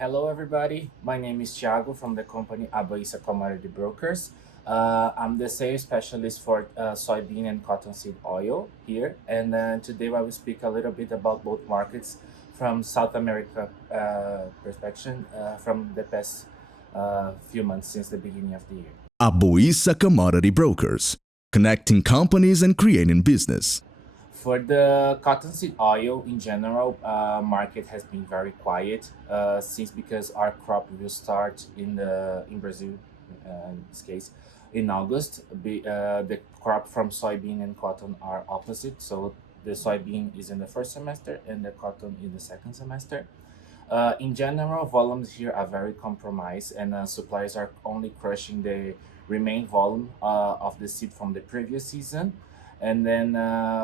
Hello, everybody. My name is Thiago from the company Aboissa Commodity Brokers. I'm the sales specialist for soybean and cottonseed oil here, and today I will speak a little bit about both markets from South America perspective from the past few months since the beginning of the year. Aboissa Commodity Brokers, connecting companies and creating business. For the cottonseed oil in general, market has been very quiet since because our crop will start in Brazil, in this case, in August. The crop from soybean and cotton are opposite, so the soybean is in the first semester and the cotton in the second semester. In general, volumes here are very compromised, and suppliers are only crushing the remain volume of the seed from the previous season. And then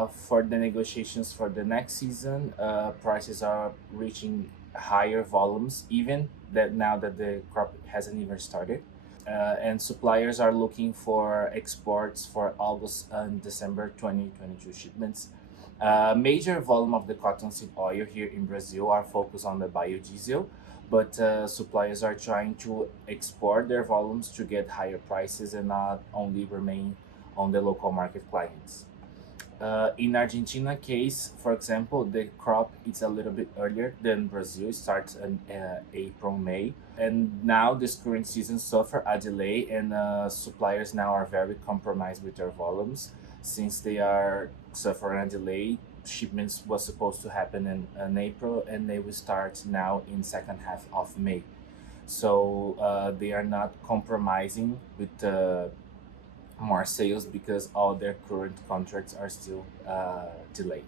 for the negotiations for the next season, prices are reaching higher volumes, even that now that the crop hasn't even started. And suppliers are looking for exports for August and December 2022 shipments. Major volume of the cottonseed oil here in Brazil are focused on the biodiesel, but suppliers are trying to export their volumes to get higher prices and not only remain on the local market clients. In Argentina case, for example, the crop is a little bit earlier than Brazil, starts in April, May. And now this current season suffer a delay, and suppliers now are very compromised with their volumes since they are suffering a delay. Shipments was supposed to happen in April, and they will start now in second half of May. So they are not compromising with more sales because all their current contracts are still delayed.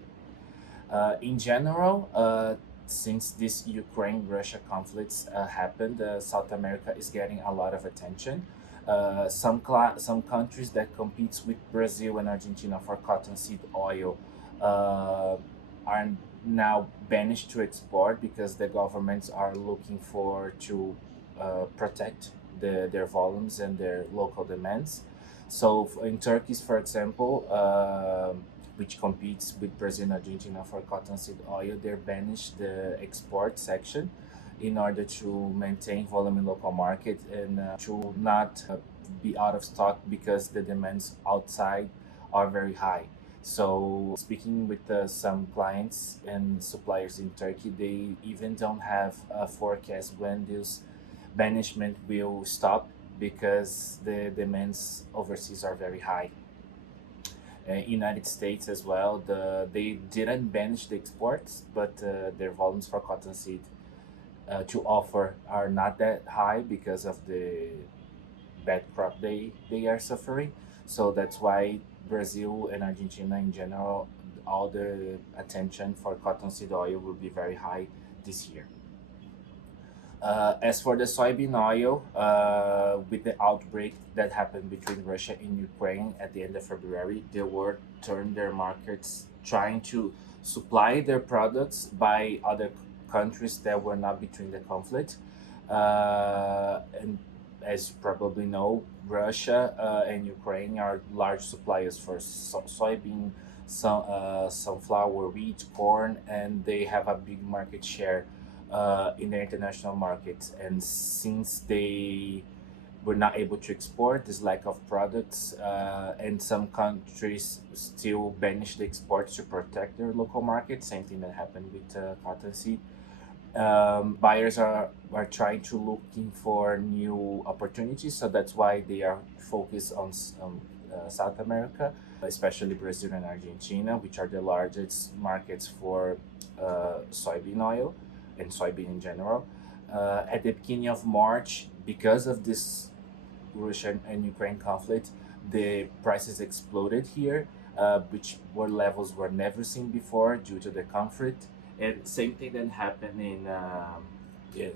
In general, since this Ukraine-Russia conflicts happened, South America is getting a lot of attention. Some countries that competes with Brazil and Argentina for cottonseed oil are now banished to export because the governments are looking for to protect their volumes and their local demands. So in Turkey, for example, which competes with Brazil and Argentina for cottonseed oil, they banished the export section in order to maintain volume in local market and to not be out of stock because the demands outside are very high. So speaking with some clients and suppliers in Turkey, they even don't have a forecast when this banishment will stop because the demands overseas are very high. United States as well, they didn't banish the exports, but their volumes for cottonseed to offer are not that high because of the bad crop they are suffering. So that's why Brazil and Argentina in general, all the attention for cottonseed oil will be very high this year. As for the soybean oil, with the outbreak that happened between Russia and Ukraine at the end of February, the world turned their markets trying to supply their products by other countries that were not between the conflict. And as you probably know, Russia and Ukraine are large suppliers for soybean, sunflower, wheat, corn, and they have a big market share in the international markets. And since they were not able to export this lack of products, and some countries still banish the exports to protect their local market, same thing that happened with cottonseed. Buyers are trying to looking for new opportunities, so that's why they are focused on South America, especially Brazil and Argentina, which are the largest markets for soybean oil and soybean in general. At the beginning of March, because of this Russian and Ukraine conflict, the prices exploded here, which were levels were never seen before due to the conflict. And same thing that happened in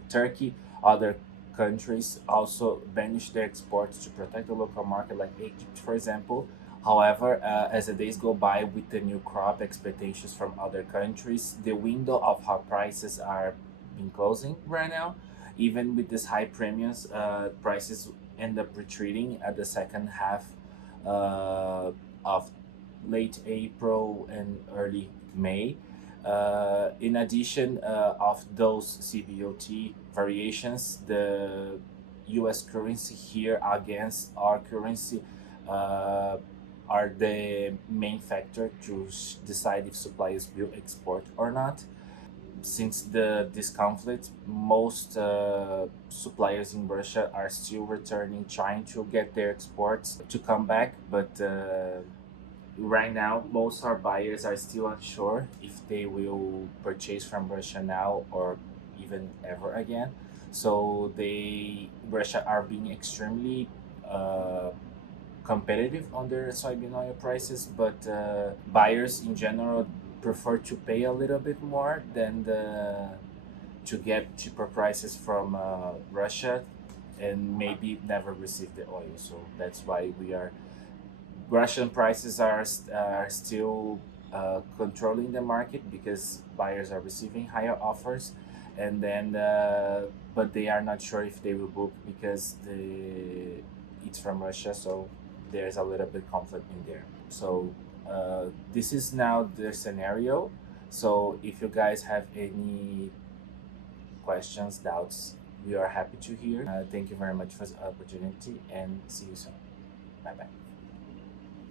Turkey. Other countries also banished their exports to protect the local market, like Egypt, for example. However, as the days go by with the new crop expectations from other countries, the window of how prices are been closing right now. Even with these high premiums, prices end up retreating at the second half of late April and early May. In addition of those CBOT variations, the U.S. currency here against our currency uh, are the main factor to decide if suppliers will export or not. Since this conflict, most suppliers in Russia are still returning, trying to get their exports to come back, but right now most our buyers are still unsure if they will purchase from Russia now or even ever again. So Russia are being extremely uh, competitive on their soybean oil prices, but buyers in general prefer to pay a little bit more than to get cheaper prices from Russia and maybe never receive the oil. So that's why we are Russian prices are still controlling the market because buyers are receiving higher offers, and then but they are not sure if they will book because it's from Russia, so there's a little bit conflict in there. So this is now the scenario. So if you guys have any questions, doubts, we are happy to hear. Thank you very much for the opportunity, and see you soon. Bye bye.